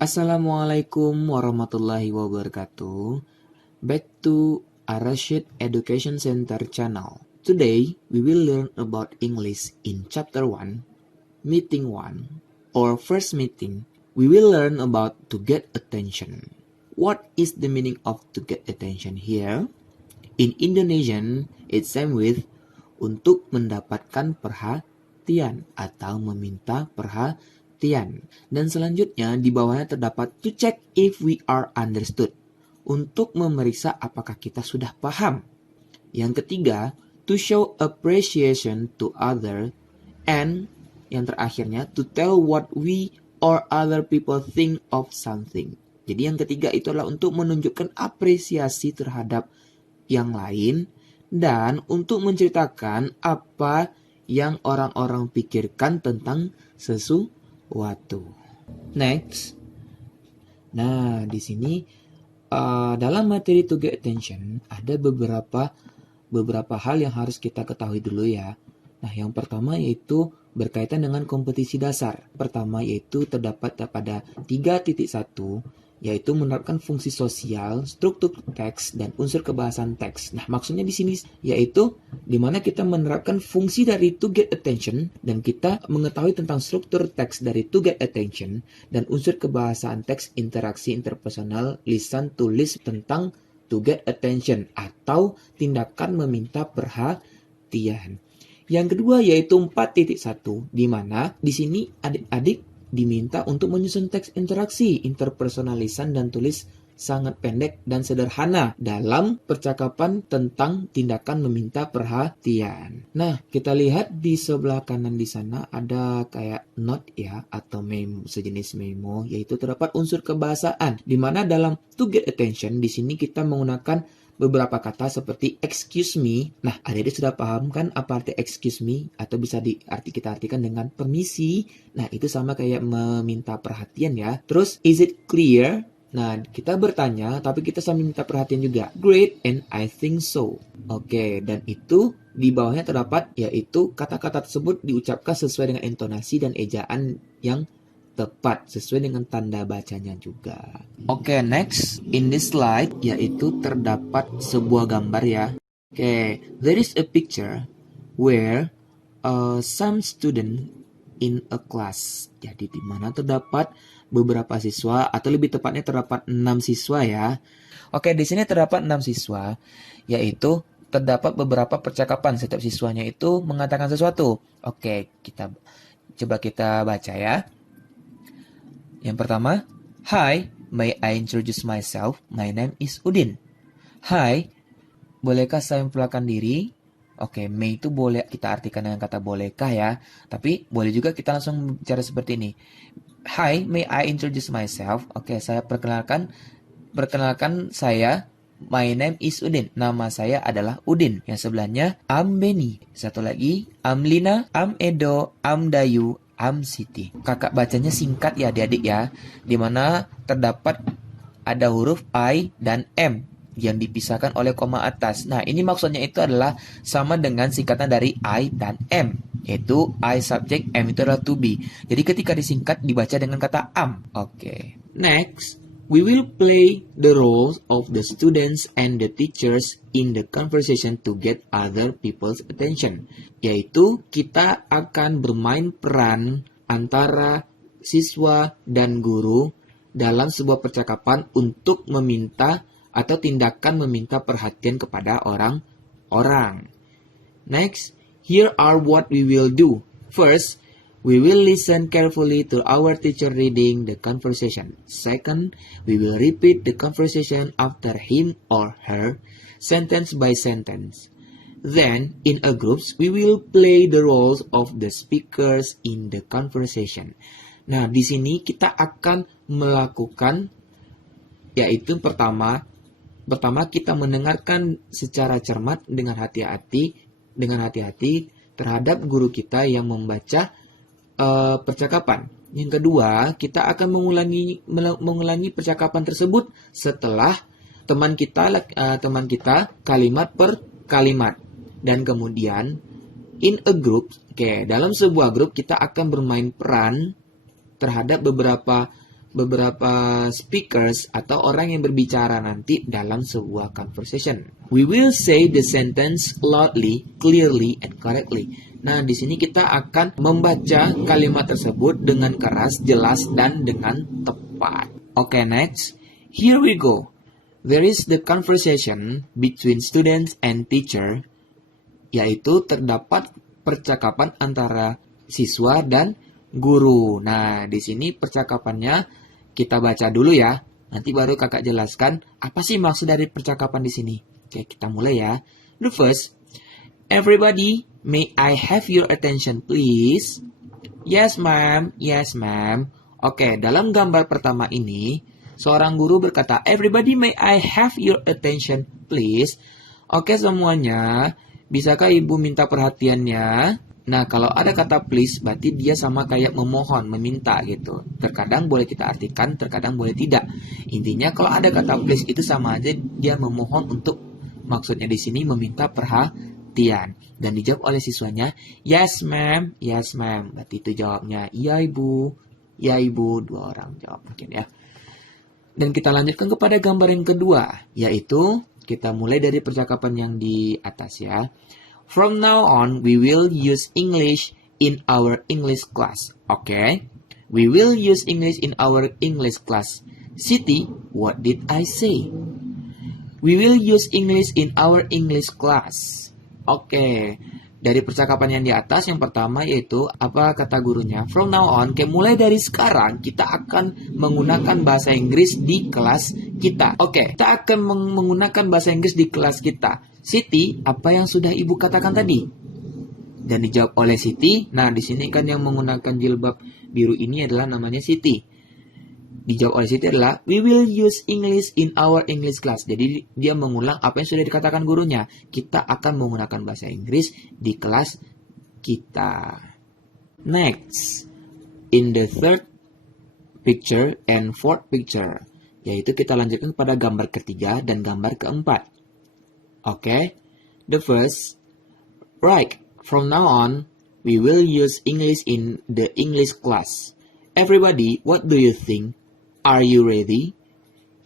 Assalamualaikum warahmatullahi wabarakatuh. Back to Arashid Education Center channel. Today, we will learn about English in Chapter 1, Meeting 1, or First Meeting. We will learn about to get attention. What is the meaning of to get attention here? In Indonesian, it's same with untuk mendapatkan perhatian atau meminta perhatian. Dan selanjutnya di bawahnya terdapat to check if we are understood. Untuk memeriksa apakah kita sudah paham. Yang ketiga, to show appreciation to other. And yang terakhirnya, to tell what we or other people think of something. Jadi yang ketiga itu adalah untuk menunjukkan apresiasi terhadap yang lain dan untuk menceritakan apa yang orang-orang pikirkan tentang sesuatu. Next. Nah, di sini dalam materi to get attention ada beberapa hal yang harus kita ketahui dulu ya. Nah, yang pertama yaitu berkaitan dengan kompetisi dasar. Pertama yaitu terdapat pada 3.1 yaitu menerapkan fungsi sosial, struktur teks, dan unsur kebahasan teks. Nah, maksudnya di sini yaitu di mana kita menerapkan fungsi dari to get attention dan kita mengetahui tentang struktur teks dari to get attention dan unsur kebahasaan teks interaksi interpersonal lisan tulis tentang to get attention atau tindakan meminta perhatian. Yang kedua yaitu 4.1 di mana di sini adik-adik diminta untuk menyusun teks interaksi, interpersonal lisan dan tulis sangat pendek dan sederhana dalam percakapan tentang tindakan meminta perhatian. Nah, kita lihat di sebelah kanan di sana ada kayak note ya atau memo, sejenis memo, yaitu terdapat unsur kebahasaan di mana dalam to get attention di sini kita menggunakan beberapa kata seperti excuse me. Nah, adik-adik sudah paham kan apa arti excuse me? Atau bisa kita artikan dengan permisi. Nah, itu sama kayak meminta perhatian ya. Terus, is it clear? Nah, kita bertanya, tapi kita sambil minta perhatian juga. Great, and I think so. Oke, dan itu di bawahnya terdapat, yaitu kata-kata tersebut diucapkan sesuai dengan intonasi dan ejaan yang tepat sesuai dengan tanda bacanya juga. Oke, next in this slide yaitu terdapat sebuah gambar ya. Oke, there is a picture where some student in a class. Jadi di mana terdapat beberapa siswa atau lebih tepatnya terdapat 6 siswa ya. Oke, di sini terdapat 6 siswa yaitu terdapat beberapa percakapan setiap siswanya itu mengatakan sesuatu. Oke, coba kita baca ya. Yang pertama, Hi, may I introduce myself? My name is Udin. Hi, bolehkah saya memperkenalkan diri? Oke, may itu boleh kita artikan dengan kata bolehkah ya. Tapi boleh juga kita langsung bicara seperti ini. Hi, may I introduce myself? Oke, saya perkenalkan saya. My name is Udin. Nama saya adalah Udin. Yang sebelahnya, I'm Benny. Satu lagi, I'm Lina, I'm Edo, I'm Dayu, I'm Siti. Kakak bacanya singkat ya adik-adik ya. Dimana terdapat ada huruf I dan M yang dipisahkan oleh koma atas. Nah, ini maksudnya itu adalah sama dengan singkatan dari I dan M. Yaitu I subject, M itu adalah to be. Jadi ketika disingkat dibaca dengan kata am. Oke. Next, we will play the roles of the students and the teachers in the conversation to get other people's attention. Yaitu kita akan bermain peran antara siswa dan guru dalam sebuah percakapan untuk meminta atau tindakan meminta perhatian kepada orang-orang. Next, here are what we will do. First, we will listen carefully to our teacher reading the conversation. Second, we will repeat the conversation after him or her, sentence by sentence. Then, in a groups, we will play the roles of the speakers in the conversation. Nah, di sini kita akan melakukan, yaitu pertama kita mendengarkan secara cermat dengan hati-hati terhadap guru kita yang membaca percakapan. Yang kedua, kita akan mengulangi percakapan tersebut setelah teman kita kalimat per kalimat. Dan kemudian in a group, dalam sebuah grup kita akan bermain peran terhadap beberapa beberapa speakers atau orang yang berbicara nanti dalam sebuah conversation. We will say the sentence loudly, clearly, and correctly. Nah, di sini kita akan membaca kalimat tersebut dengan keras, jelas, dan dengan tepat. Okay, next. Here we go. There is the conversation between students and teacher, yaitu terdapat percakapan antara siswa dan guru. Nah, di sini percakapannya kita baca dulu ya. Nanti baru kakak jelaskan apa sih maksud dari percakapan di sini. Oke, kita mulai ya. The first, everybody, may I have your attention please? Yes, ma'am. Yes, ma'am. Oke, dalam gambar pertama ini, seorang guru berkata, everybody, may I have your attention please? Oke, semuanya, bisakah ibu minta perhatiannya? Nah, kalau ada kata please, berarti dia sama kayak memohon, meminta gitu. Terkadang boleh kita artikan, terkadang boleh tidak. Intinya, kalau ada kata please itu sama aja dia memohon untuk, maksudnya di sini meminta perhatian. Dan dijawab oleh siswanya, yes ma'am, yes ma'am. Berarti itu jawabnya, iya ibu, dua orang jawab mungkin ya. Dan kita lanjutkan kepada gambar yang kedua, yaitu kita mulai dari percakapan yang di atas ya. From now on, we will use English in our English class. Okay? We will use English in our English class. Siti, what did I say? We will use English in our English class. Oke. Dari percakapan yang di atas, yang pertama yaitu apa kata gurunya? From now on, mulai dari sekarang kita akan menggunakan bahasa Inggris di kelas kita. Oke, kita akan menggunakan bahasa Inggris di kelas kita. Siti, apa yang sudah ibu katakan tadi? Dan dijawab oleh Siti. Nah, di sini kan yang menggunakan jilbab biru ini adalah namanya Siti. Dijawab oleh Siti adalah, we will use English in our English class. Jadi dia mengulang apa yang sudah dikatakan gurunya. Kita akan menggunakan bahasa Inggris di kelas kita. Next, in the third picture and fourth picture, yaitu kita lanjutkan pada gambar ketiga dan gambar keempat. Okay, the first, right, from now on, we will use English in the English class. Everybody, what do you think? Are you ready?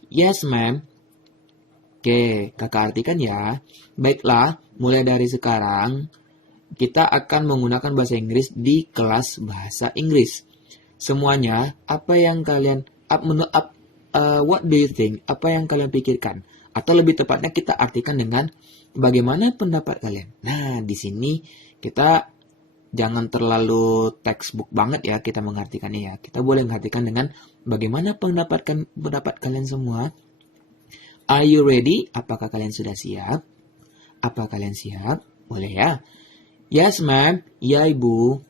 Yes, ma'am. Oke, kakak artikan ya. Baiklah, mulai dari sekarang, kita akan menggunakan bahasa Inggris di kelas bahasa Inggris. Semuanya, apa yang kalian, what do you think? Apa yang kalian pikirkan? Atau lebih tepatnya kita artikan dengan bagaimana pendapat kalian. Nah, di sini kita jangan terlalu textbook banget ya kita mengartikannya ya. Kita boleh mengartikan dengan bagaimana pendapat kalian semua. Are you ready? Apakah kalian sudah siap? Apa kalian siap? Boleh ya. Yes, ma'am. Ya, ibu.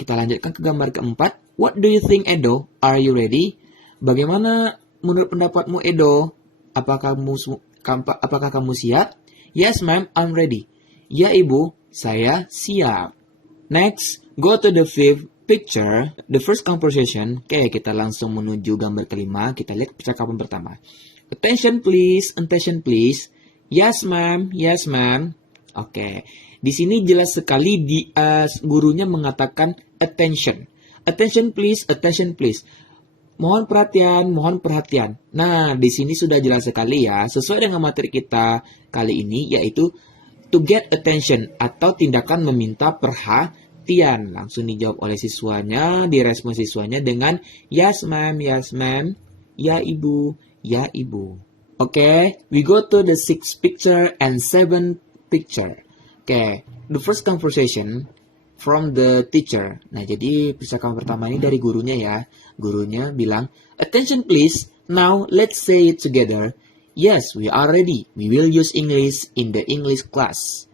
Kita lanjutkan ke gambar keempat. What do you think, Edo? Are you ready? Bagaimana menurut pendapatmu, Edo? Apakah kamu siap? Yes, ma'am, I'm ready. Ya, ibu, saya siap. Next, go to the fifth picture, the first conversation. Oke, kita langsung menuju gambar kelima. Kita lihat percakapan pertama. Attention please, attention please. Yes, ma'am, yes, ma'am. Oke, di sini jelas sekali gurunya mengatakan attention. Attention please, attention please. Mohon perhatian, mohon perhatian. Nah, di sini sudah jelas sekali ya, sesuai dengan materi kita kali ini, yaitu to get attention atau tindakan meminta perhatian. Langsung dijawab oleh siswanya, direspon siswanya dengan yes ma'am, ya ibu, ya ibu. Oke, we go to the sixth picture and seventh picture. Oke, the first conversation from the teacher. Nah, jadi percakapan pertama ini dari gurunya ya. Gurunya bilang, attention please, now let's say it together. Yes, we are ready. We will use English in the English class.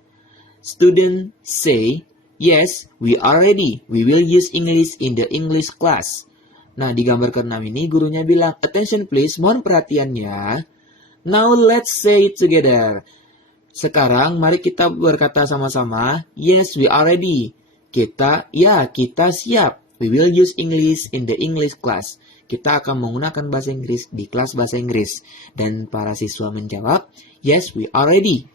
Students say, yes, we are ready. We will use English in the English class. Nah, di gambar ke-6 ini gurunya bilang, attention please, mohon perhatiannya. Now let's say it together. Sekarang mari kita berkata sama-sama, yes, we are ready. Kita siap. We will use English in the English class. Kita akan menggunakan bahasa Inggris di kelas bahasa Inggris. Dan para siswa menjawab, yes, we are ready.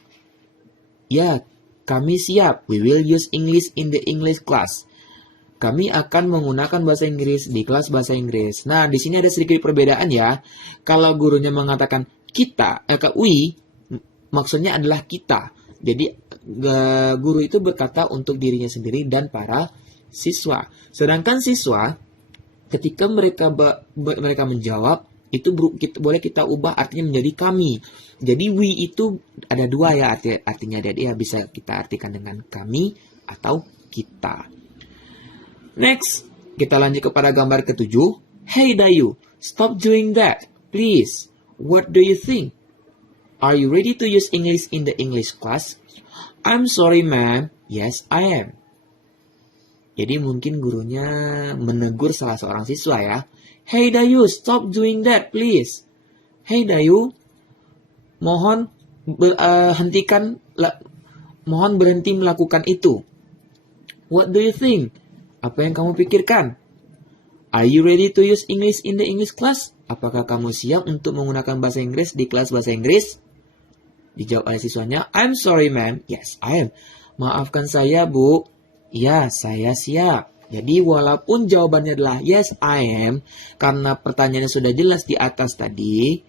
Ya, kami siap. We will use English in the English class. kami akan menggunakan bahasa Inggris di kelas bahasa Inggris. Nah, di sini ada sedikit perbedaan ya. Kalau gurunya mengatakan kita, we, maksudnya adalah kita. Jadi, guru itu berkata untuk dirinya sendiri dan para siswa. Sedangkan siswa, ketika mereka menjawab, itu boleh kita ubah artinya menjadi kami. Jadi, we itu ada dua ya artinya. Jadi, ya bisa kita artikan dengan kami atau kita. Next, kita lanjut kepada gambar ketujuh. Hey Dayu, stop doing that, please. What do you think? Are you ready to use English in the English class? I'm sorry, ma'am. Yes, I am. Jadi mungkin gurunya menegur salah seorang siswa ya. Hey Dayu, stop doing that, please. Hey Dayu, mohon berhenti melakukan itu. What do you think? Apa yang kamu pikirkan? Are you ready to use English in the English class? Apakah kamu siap untuk menggunakan bahasa Inggris di kelas bahasa Inggris? Dijawab oleh siswanya, I'm sorry ma'am. Yes, I am. Maafkan saya, Bu. Ya, saya siap. Jadi walaupun jawabannya adalah yes, I am, karena pertanyaannya sudah jelas di atas tadi,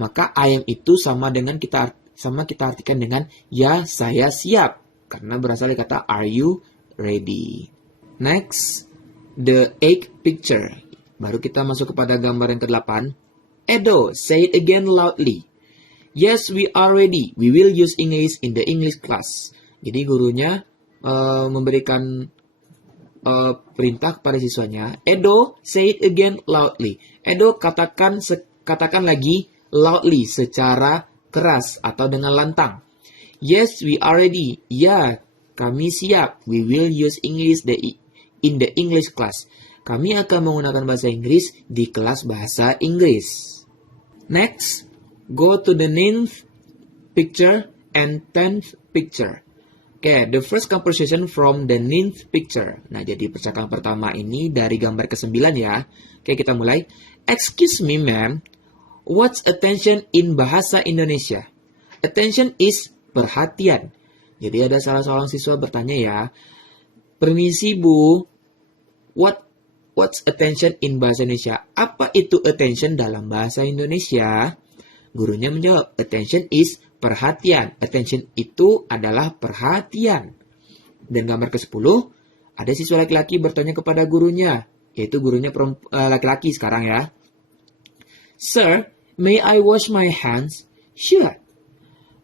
maka I am itu sama kita artikan dengan ya, saya siap. Karena berasal dari kata are you ready. Next, the egg picture. Baru kita masuk kepada gambar yang ke-8. Edo, say it again loudly. Yes, we are ready. We will use English in the English class. Jadi gurunya memberikan perintah kepada siswanya. Edo, say it again loudly. Edo, katakan lagi loudly, secara keras atau dengan lantang. Yes, we are ready. Ya, kami siap. We will use English in the English class. Kami akan menggunakan bahasa Inggris di kelas bahasa Inggris. Next, go to the 9th picture and 10th picture. Okay, the first conversation from the 9th picture. Nah, jadi percakapan pertama ini dari gambar ke-9 ya. Oke, kita mulai. Excuse me, ma'am. What's attention in bahasa Indonesia? Attention is perhatian. Jadi ada salah seorang siswa bertanya ya. Permisi, Bu. What's attention in bahasa Indonesia? Apa itu attention dalam bahasa Indonesia? Gurunya menjawab, attention is perhatian. Attention itu adalah perhatian. Dan gambar ke-10, ada siswa laki-laki bertanya kepada gurunya, yaitu gurunya laki-laki sekarang ya. Sir, may I wash my hands? Sure.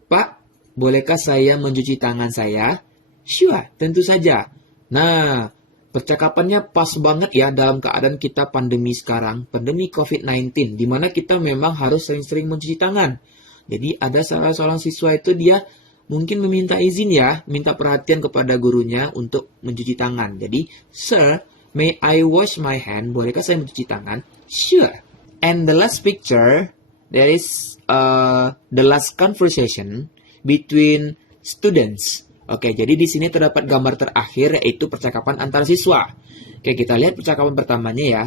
Pak, bolehkah saya mencuci tangan saya? Sure, tentu saja. Nah, percakapannya pas banget ya dalam keadaan kita pandemi sekarang, pandemi COVID-19, di mana kita memang harus sering-sering mencuci tangan. Jadi ada salah seorang siswa itu dia mungkin meminta izin ya, minta perhatian kepada gurunya untuk mencuci tangan. Jadi, Sir, may I wash my hand? Bolehkah saya mencuci tangan? Sure. And the last picture, there is the last conversation between students. Oke, jadi di sini terdapat gambar terakhir yaitu percakapan antar siswa. Oke, kita lihat percakapan pertamanya ya.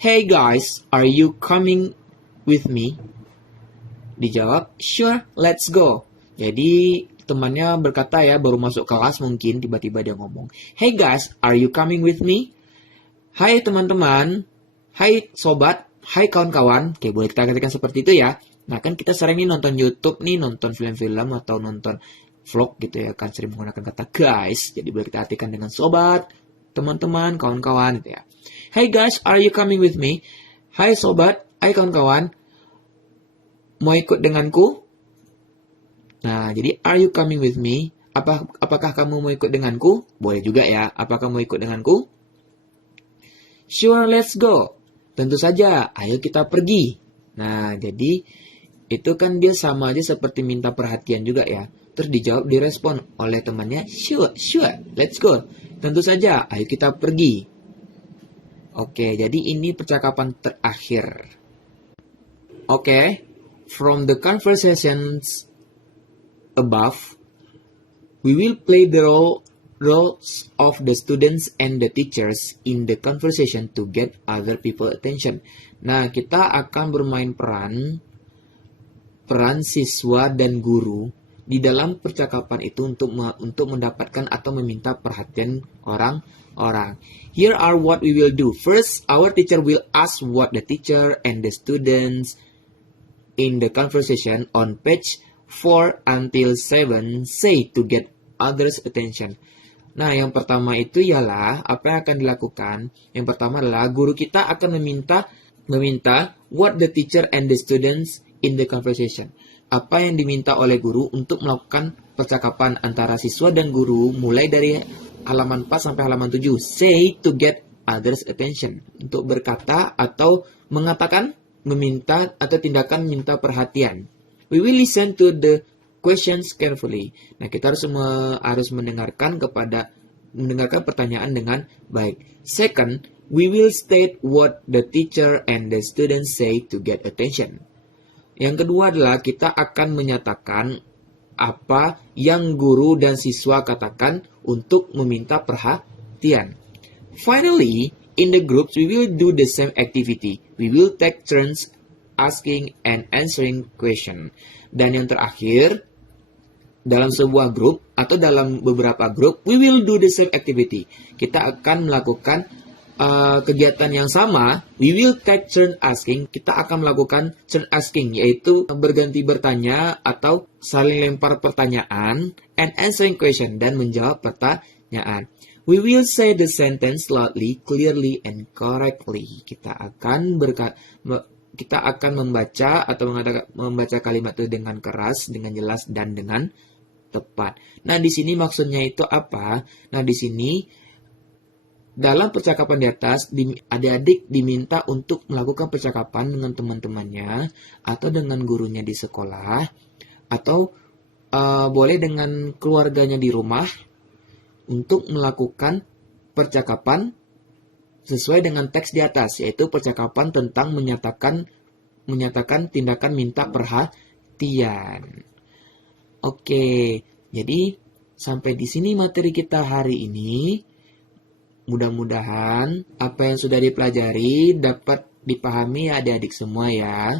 Hey guys, are you coming with me? Dijawab, sure, let's go. Jadi temannya berkata ya, baru masuk kelas mungkin tiba-tiba dia ngomong, hey guys, are you coming with me? Hai teman-teman, hai sobat, hai kawan-kawan. Oke, boleh kita katakan seperti itu ya. Nah kan kita sering nih nonton YouTube nih, nonton film-film atau nonton vlog gitu ya, kan sering menggunakan kata guys. Jadi boleh kita artikan dengan sobat, teman-teman, kawan-kawan gitu ya. Hey guys, are you coming with me? Hai sobat, hai kawan-kawan, mau ikut denganku? Nah, jadi are you coming with me? Apakah kamu mau ikut denganku? Boleh juga ya, apakah mau ikut denganku? Sure, let's go. Tentu saja, ayo kita pergi. Nah, jadi itu kan dia sama aja seperti minta perhatian juga ya. Terus dijawab, direspon oleh temannya, sure, let's go. Tentu saja, ayo kita pergi. Oke, jadi ini percakapan terakhir. Oke, from the conversations above, we will play the roles of the students and the teachers in the conversation to get other people attention. Nah, kita akan bermain peran siswa dan guru di dalam percakapan itu untuk mendapatkan atau meminta perhatian orang-orang. Here are what we will do. First, our teacher will ask what the teacher and the students in the conversation on page 4 until 7 say to get others' attention. Nah, yang pertama itu ialah apa yang akan dilakukan. Yang pertama adalah guru kita akan meminta what the teacher and the students in the conversation. Apa yang diminta oleh guru untuk melakukan percakapan antara siswa dan guru mulai dari halaman 4 sampai halaman 7. Say to get others' attention. Untuk berkata atau mengatakan, meminta atau tindakan minta perhatian. We will listen to the questions carefully. Nah, kita harus mendengarkan pertanyaan dengan baik. Second, we will state what the teacher and the students say to get attention. Yang kedua adalah kita akan menyatakan apa yang guru dan siswa katakan untuk meminta perhatian. Finally, in the groups we will do the same activity. We will take turns asking and answering question. Dan yang terakhir, dalam sebuah grup atau dalam beberapa grup, we will do the same activity. Kita akan melakukan kegiatan yang sama. We will take turn asking. Kita akan melakukan turn asking, yaitu berganti bertanya atau saling lempar pertanyaan, and answering question, dan menjawab pertanyaan. We will say the sentence loudly, clearly, and correctly. Kita akan membaca atau membaca kalimat itu dengan keras, dengan jelas, dan dengan tepat. Nah, di sini maksudnya itu apa? Nah, di sini dalam percakapan di atas, adik-adik diminta untuk melakukan percakapan dengan teman-temannya atau dengan gurunya di sekolah, atau boleh dengan keluarganya di rumah untuk melakukan percakapan sesuai dengan teks di atas, yaitu percakapan tentang menyatakan tindakan minta perhatian. Oke, jadi sampai di sini materi kita hari ini. Mudah-mudahan apa yang sudah dipelajari dapat dipahami adik-adik semua ya,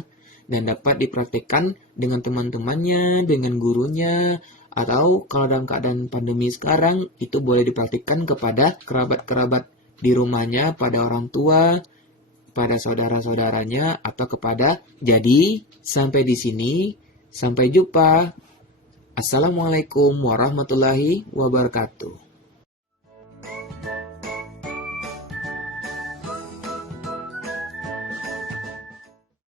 dan dapat dipraktikkan dengan teman-temannya, dengan gurunya, atau kalau dalam keadaan pandemi sekarang itu boleh dipraktikkan kepada kerabat-kerabat di rumahnya, pada orang tua, pada saudara-saudaranya, atau kepada. Jadi, sampai di sini, sampai jumpa. Assalamualaikum warahmatullahi wabarakatuh.